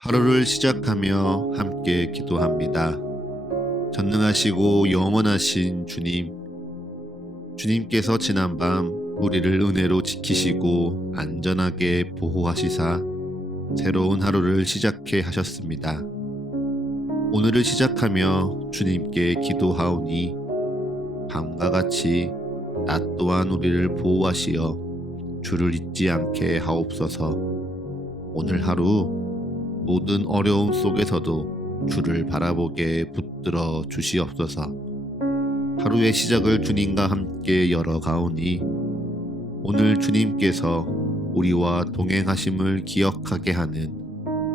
하루를 시작하며 함께 기도합니다. 전능하시고 영원하신 주님, 주님께서 지난밤 우리를 은혜로 지키시고 안전하게 보호하시사 새로운 하루를 시작해 하셨습니다. 오늘을 시작하며 주님께 기도하오니 밤과 같이 낮 또한 우리를 보호하시어 주를 잊지 않게 하옵소서. 오늘 하루 모든 어려움 속에서도 주를 바라보게 붙들어 주시옵소서. 하루의 시작을 주님과 함께 열어가오니 오늘 주님께서 우리와 동행하심을 기억하게 하는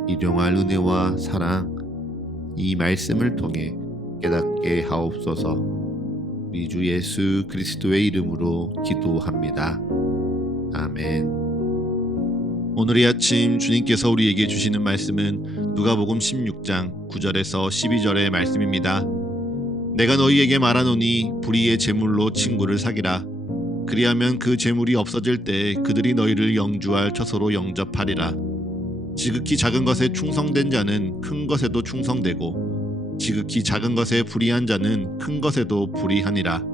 일용할 은혜와 사랑, 이 말씀을 통해 깨닫게 하옵소서. 우리 주 예수 그리스도의 이름으로 기도합니다. 아멘. 오늘의 아침 주님께서 우리에게 주시는 말씀은 누가복음 16장 9절에서 12절의 말씀입니다. 내가 너희에게 말하노니 불의의 재물로 친구를 사기라. 그리하면 그 재물이 없어질 때 그들이 너희를 영주할 처소로 영접하리라. 지극히 작은 것에 충성된 자는 큰 것에도 충성되고 지극히 작은 것에 불의한 자는 큰 것에도 불의하니라.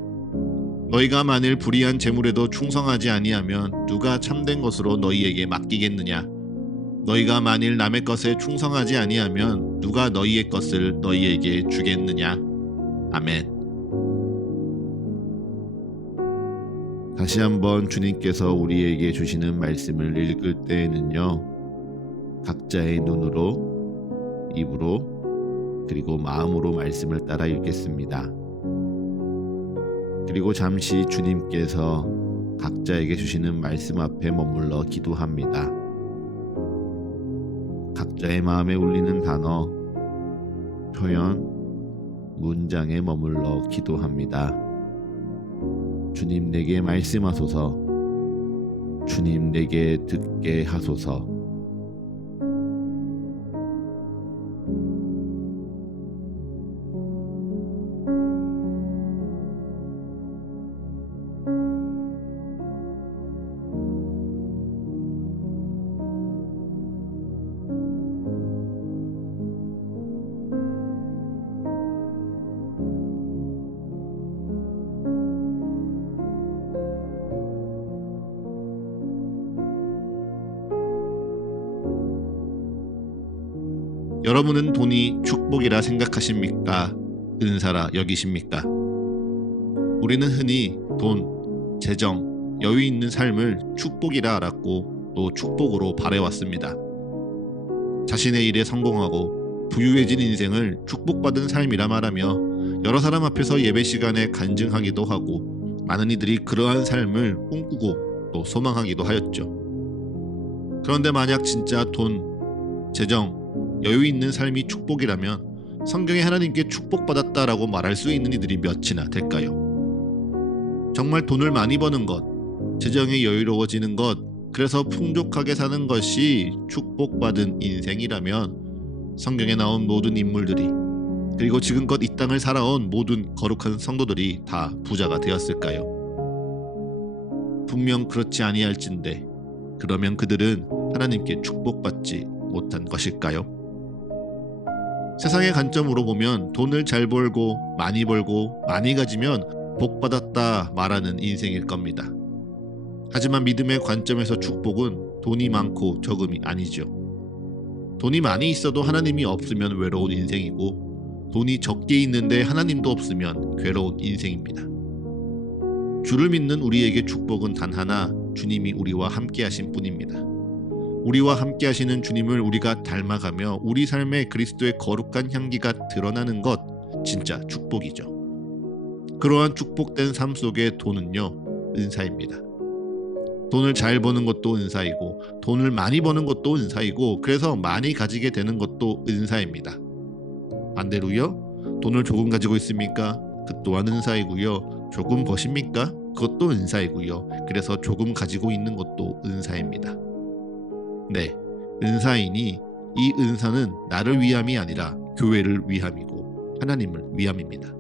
너희가 만일 불의한 재물에도 충성하지 아니하면 누가 참된 것으로 너희에게 맡기겠느냐? 너희가 만일 남의 것에 충성하지 아니하면 누가 너희의 것을 너희에게 주겠느냐? 아멘. 다시 한번 주님께서 우리에게 주시는 말씀을 읽을 때에는요, 각자의 눈으로, 입으로, 그리고 마음으로 말씀을 따라 읽겠습니다. 그리고 잠시 주님께서 각자에게 주시는 말씀 앞에 머물러 기도합니다. 각자의 마음에 울리는 단어, 표현, 문장에 머물러 기도합니다. 주님 내게 말씀하소서. 주님 내게 듣게 하소서. 여러분은 돈이 축복이라 생각하십니까? 은사라 여기십니까? 우리는 흔히 돈, 재정, 여유 있는 삶을 축복이라 알았고 또 축복으로 바래왔습니다. 자신의 일에 성공하고 부유해진 인생을 축복받은 삶이라 말하며 여러 사람 앞에서 예배 시간에 간증하기도 하고 많은 이들이 그러한 삶을 꿈꾸고 또 소망하기도 하였죠. 그런데 만약 진짜 돈, 재정, 여유 있는 삶이 축복이라면 성경에 하나님께 축복받았다라고 말할 수 있는 이들이 몇이나 될까요? 정말 돈을 많이 버는 것, 재정이 여유로워지는 것, 그래서 풍족하게 사는 것이 축복받은 인생이라면 성경에 나온 모든 인물들이, 그리고 지금껏 이 땅을 살아온 모든 거룩한 성도들이 다 부자가 되었을까요? 분명 그렇지 아니할진데 그러면 그들은 하나님께 축복받지 못한 것일까요? 세상의 관점으로 보면 돈을 잘 벌고 많이 가지면 복받았다 말하는 인생일 겁니다. 하지만 믿음의 관점에서 축복은 돈이 많고 적음이 아니죠. 돈이 많이 있어도 하나님이 없으면 외로운 인생이고 돈이 적게 있는데 하나님도 없으면 괴로운 인생입니다. 주를 믿는 우리에게 축복은 단 하나, 주님이 우리와 함께 하신 뿐입니다. 우리와 함께 하시는 주님을 우리가 닮아가며 우리 삶에 그리스도의 거룩한 향기가 드러나는 것, 진짜 축복이죠. 그러한 축복된 삶 속에 돈은요, 은사입니다. 돈을 잘 버는 것도 은사이고 돈을 많이 버는 것도 은사이고 그래서 많이 가지게 되는 것도 은사입니다. 반대로요, 돈을 조금 가지고 있습니까? 그 또한 은사이고요. 조금 버십니까? 그것도 은사이고요. 그래서 조금 가지고 있는 것도 은사입니다. 네, 은사이니 이 은사는 나를 위함이 아니라 교회를 위함이고 하나님을 위함입니다.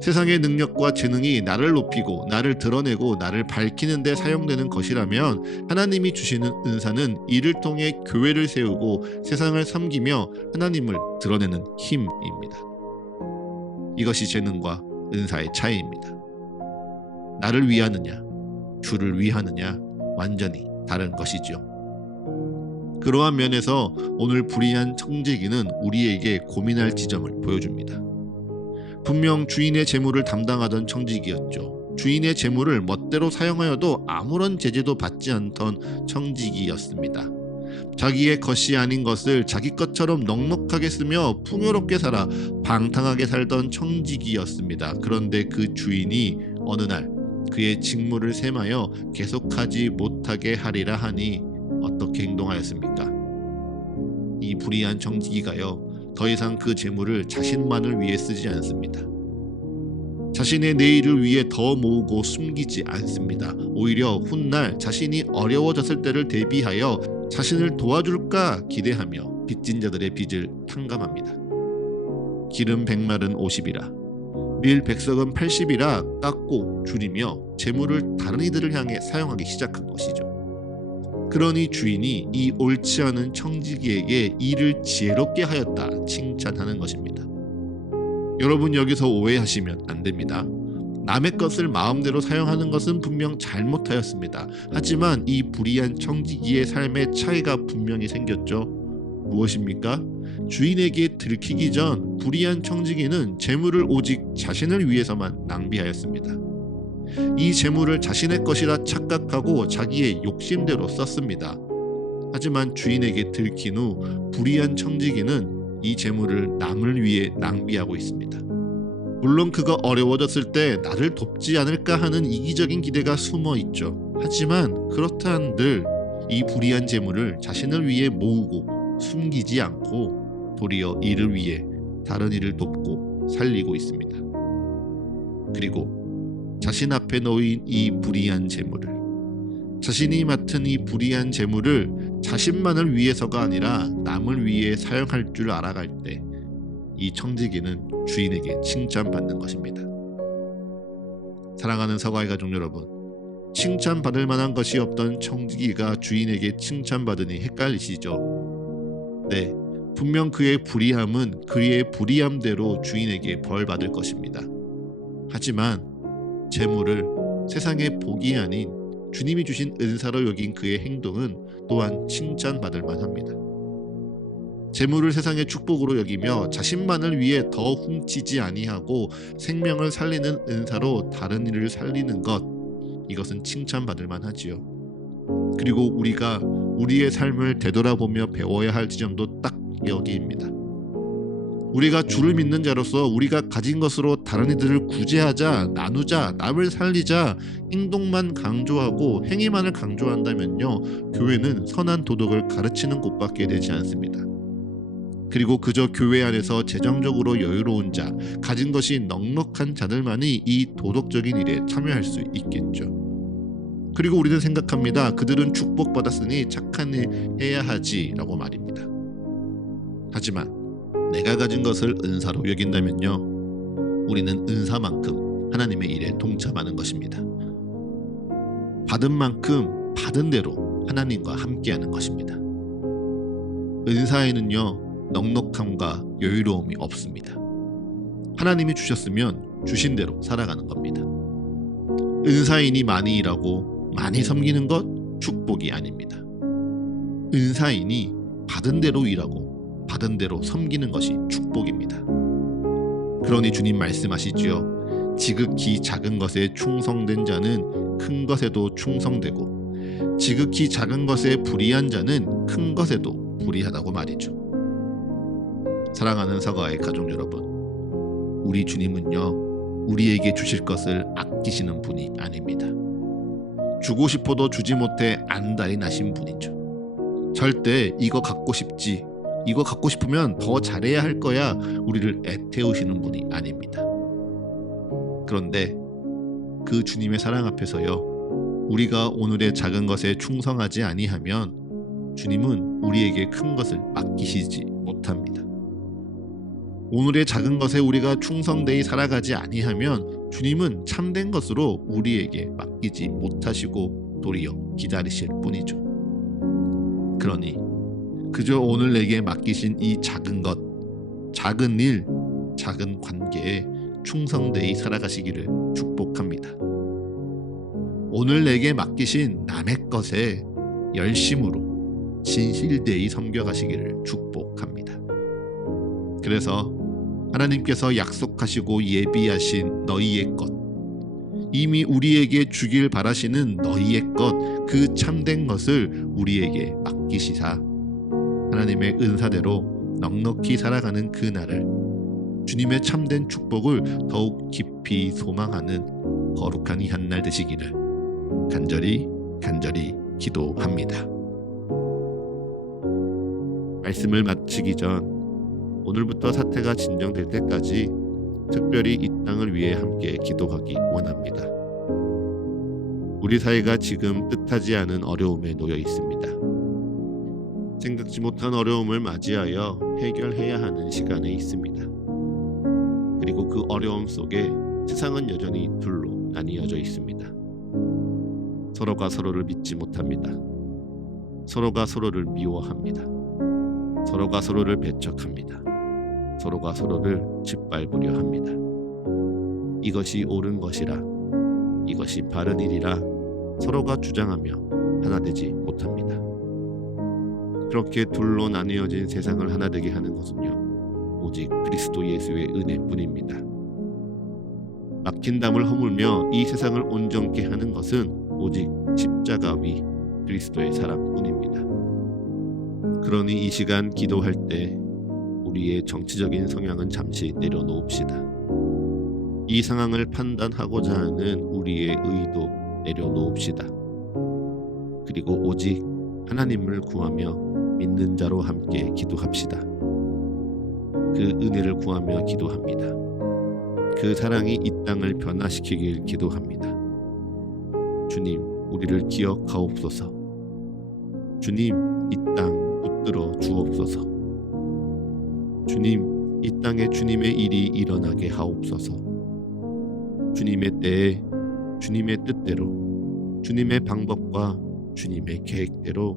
세상의 능력과 재능이 나를 높이고 나를 드러내고 나를 밝히는 데 사용되는 것이라면 하나님이 주시는 은사는 이를 통해 교회를 세우고 세상을 섬기며 하나님을 드러내는 힘입니다. 이것이 재능과 은사의 차이입니다. 나를 위하느냐, 주를 위하느냐 완전히 다른 것이지요. 그러한 면에서 오늘 불의한 청지기는 우리에게 고민할 지점을 보여줍니다. 분명 주인의 재물을 담당하던 청지기였죠. 주인의 재물을 멋대로 사용하여도 아무런 제재도 받지 않던 청지기였습니다. 자기의 것이 아닌 것을 자기 것처럼 넉넉하게 쓰며 풍요롭게 살아 방탕하게 살던 청지기였습니다. 그런데 그 주인이 어느 날 그의 직무를 셈하여 계속하지 못하게 하리라 하니 어떻게 행동하였습니까? 이 불의한 청지기가요, 더 이상 그 재물을 자신만을 위해 쓰지 않습니다. 자신의 내일을 위해 더 모으고 숨기지 않습니다. 오히려 훗날 자신이 어려워졌을 때를 대비하여 자신을 도와줄까 기대하며 빚진 자들의 빚을 탕감합니다. 기름 100말은 50이라 밀 100석은 80이라 깎고 줄이며 재물을 다른 이들을 향해 사용하기 시작한 것이죠. 그러니 주인이 이 옳지 않은 청지기에게 일을 지혜롭게 하였다 칭찬하는 것입니다. 여러분, 여기서 오해하시면 안 됩니다. 남의 것을 마음대로 사용하는 것은 분명 잘못하였습니다. 하지만 이 불의한 청지기의 삶에 차이가 분명히 생겼죠. 무엇입니까? 주인에게 들키기 전 불의한 청지기는 재물을 오직 자신을 위해서만 낭비하였습니다. 이 재물을 자신의 것이라 착각하고 자기의 욕심대로 썼습니다. 하지만 주인에게 들킨 후 불의한 청지기는 이 재물을 남을 위해 낭비하고 있습니다. 물론 그가 어려워졌을 때 나를 돕지 않을까 하는 이기적인 기대가 숨어 있죠. 하지만 그렇다 한들 이 불의한 재물을 자신을 위해 모으고 숨기지 않고 도리어 이를 위해 다른 이를 돕고 살리고 있습니다. 그리고 자신 앞에 놓인 이 불의한 재물을, 자신이 맡은 이 불의한 재물을 자신만을 위해서가 아니라 남을 위해 사용할 줄 알아갈 때 이 청지기는 주인에게 칭찬받는 것입니다. 사랑하는 서가의 가족 여러분, 칭찬받을 만한 것이 없던 청지기가 주인에게 칭찬받으니 헷갈리시죠? 네, 분명 그의 불의함은 그의 불의함대로 주인에게 벌 받을 것입니다. 하지만 재물을 세상의 복이 아닌 주님이 주신 은사로 여긴 그의 행동은 또한 칭찬받을 만합니다. 재물을 세상의 축복으로 여기며 자신만을 위해 더 훔치지 아니하고 생명을 살리는 은사로 다른 이를 살리는 것, 이것은 칭찬받을 만하지요. 그리고 우리가 우리의 삶을 되돌아보며 배워야 할 지점도 딱 여기입니다. 우리가 주를 믿는 자로서 우리가 가진 것으로 다른 이들을 구제하자, 나누자, 남을 살리자 행동만 강조하고 행위만을 강조한다면요, 교회는 선한 도덕을 가르치는 곳밖에 되지 않습니다. 그리고 그저 교회 안에서 재정적으로 여유로운 자, 가진 것이 넉넉한 자들만이 이 도덕적인 일에 참여할 수 있겠죠. 그리고 우리는 생각합니다. 그들은 축복받았으니 착한 일 해야 하지 라고 말입니다. 하지만 내가 가진 것을 은사로 여긴다면요, 우리는 은사만큼 하나님의 일에 동참하는 것입니다. 받은 만큼 받은 대로 하나님과 함께하는 것입니다. 은사에는요, 넉넉함과 여유로움이 없습니다. 하나님이 주셨으면 주신 대로 살아가는 겁니다. 은사인이 많이 일하고 많이 섬기는 것 축복이 아닙니다. 은사인이 받은 대로 일하고 받은 대로 섬기는 것이 축복입니다. 그러니 주님 말씀하시지요. 지극히 작은 것에 충성된 자는 큰 것에도 충성되고 지극히 작은 것에 불의한 자는 큰 것에도 불의하다고 말이죠. 사랑하는 서가의 가족 여러분, 우리 주님은요, 우리에게 주실 것을 아끼시는 분이 아닙니다. 주고 싶어도 주지 못해 안달이 나신 분이죠. 절대 이거 갖고 싶지, 이거 갖고 싶으면 더 잘해야 할 거야 우리를 애태우시는 분이 아닙니다. 그런데 그 주님의 사랑 앞에서요, 우리가 오늘의 작은 것에 충성하지 아니하면 주님은 우리에게 큰 것을 맡기시지 못합니다. 오늘의 작은 것에 우리가 충성되이 살아가지 아니하면 주님은 참된 것으로 우리에게 맡기지 못하시고 도리어 기다리실 뿐이죠. 그러니 그저 오늘 내게 맡기신 이 작은 것, 작은 일, 작은 관계에 충성되이 살아가시기를 축복합니다. 오늘 내게 맡기신 남의 것에 열심으로 진실되이 섬겨가시기를 축복합니다. 그래서 하나님께서 약속하시고 예비하신 너희의 것, 이미 우리에게 주길 바라시는 너희의 것, 그 참된 것을 우리에게 맡기시사 하나님의 은사대로 넉넉히 살아가는 그날을, 주님의 참된 축복을 더욱 깊이 소망하는 거룩한 이 한 날 되시기를 간절히 기도합니다. 말씀을 마치기 전 오늘부터 사태가 진정될 때까지 특별히 이 땅을 위해 함께 기도하기 원합니다. 우리 사회가 지금 뜻하지 않은 어려움에 놓여 있습니다. 생각지 못한 어려움을 맞이하여 해결해야 하는 시간에 있습니다. 그리고 그 어려움 속에 세상은 여전히 둘로 나뉘어져 있습니다. 서로가 서로를 믿지 못합니다. 서로가 서로를 미워합니다. 서로가 서로를 배척합니다. 서로가 서로를 짓밟으려 합니다. 이것이 옳은 것이라, 이것이 바른 일이라 서로가 주장하며 하나 되지 못합니다. 그렇게 둘로 나뉘어진 세상을 하나 되게 하는 것은요, 오직 그리스도 예수의 은혜뿐입니다. 막힌 담을 허물며 이 세상을 온전케 하는 것은 오직 십자가 위 그리스도의 사랑뿐입니다. 그러니 이 시간 기도할 때 우리의 정치적인 성향은 잠시 내려놓읍시다. 이 상황을 판단하고자 하는 우리의 의도 내려놓읍시다. 그리고 오직 하나님을 구하며 믿는 자로 함께 기도합시다. 그 은혜를 구하며 기도합니다. 그 사랑이 이 땅을 변화시키길 기도합니다. 주님, 우리를 기억하옵소서. 주님, 이 땅 붙들어 주옵소서. 주님, 이 땅에 주님의 일이 일어나게 하옵소서. 주님의 때에 주님의 뜻대로, 주님의 방법과 주님의 계획대로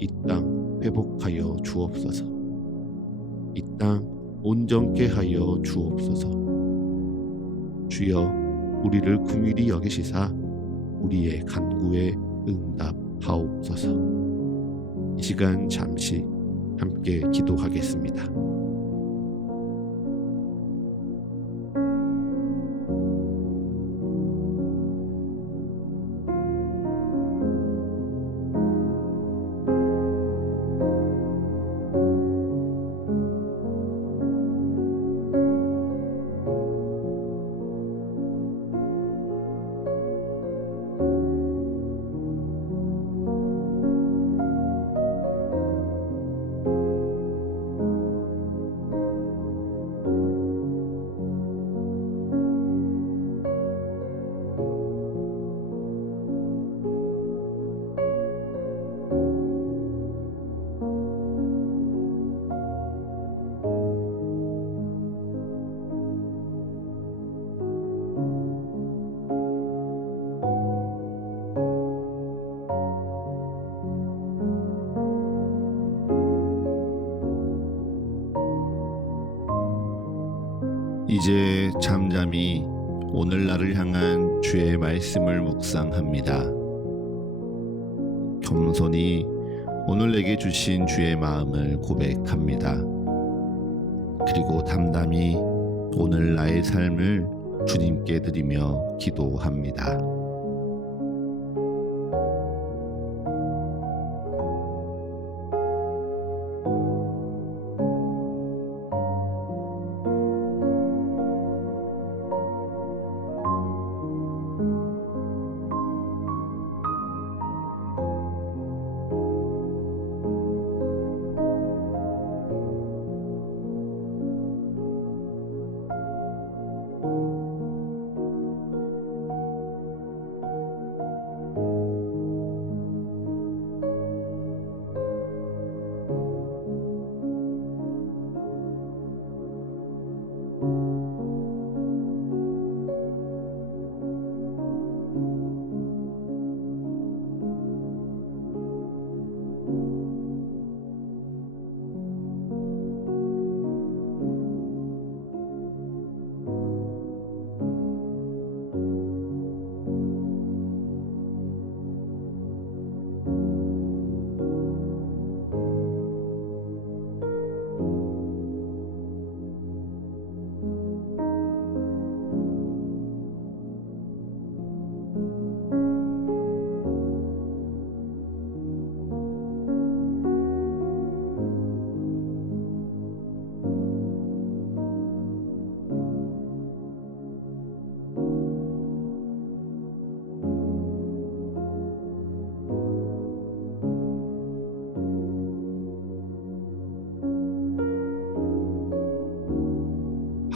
이 땅 회복하여 주옵소서. 이 땅 온전케 하여 주옵소서. 주여, 우리를 긍휼히 여기시사 우리의 간구에 응답하옵소서. 이 시간 잠시 함께 기도하겠습니다. 이제 잠잠히 오늘날을 향한 주의 말씀을 묵상합니다. 겸손히 오늘 내게 주신 주의 마음을 고백합니다. 그리고 담담히 오늘 나의 삶을 주님께 드리며 기도합니다.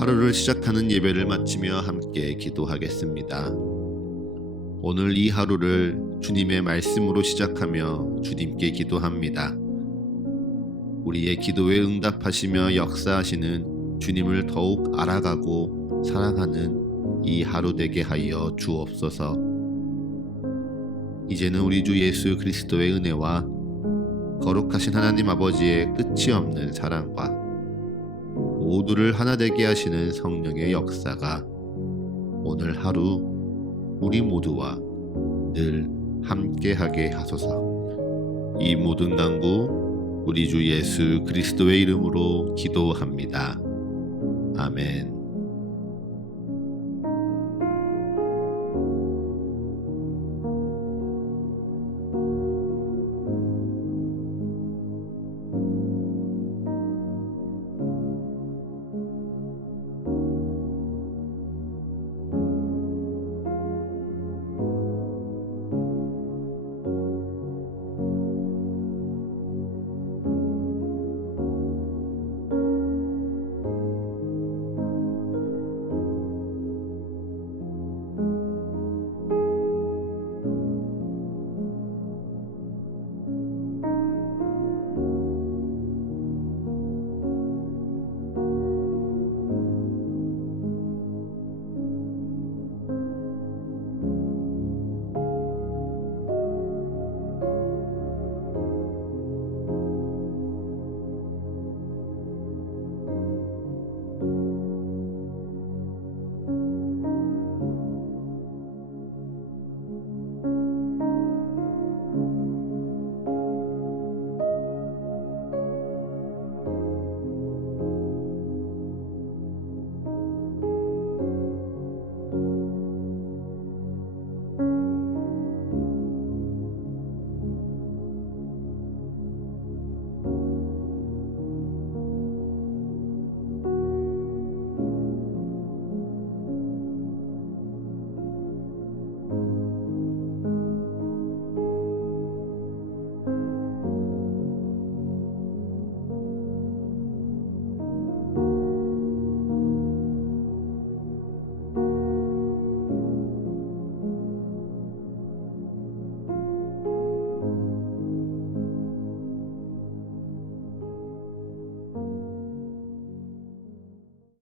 하루를 시작하는 예배를 마치며 함께 기도하겠습니다. 오늘 이 하루를 주님의 말씀으로 시작하며 주님께 기도합니다. 우리의 기도에 응답하시며 역사하시는 주님을 더욱 알아가고 사랑하는 이 하루 되게 하여 주옵소서. 이제는 우리 주 예수 그리스도의 은혜와 거룩하신 하나님 아버지의 끝이 없는 사랑과 모두를 하나 되게 하시는 성령의 역사가 오늘 하루 우리 모두와 늘 함께하게 하소서. 이 모든 간구 우리 주 예수 그리스도의 이름으로 기도합니다. 아멘.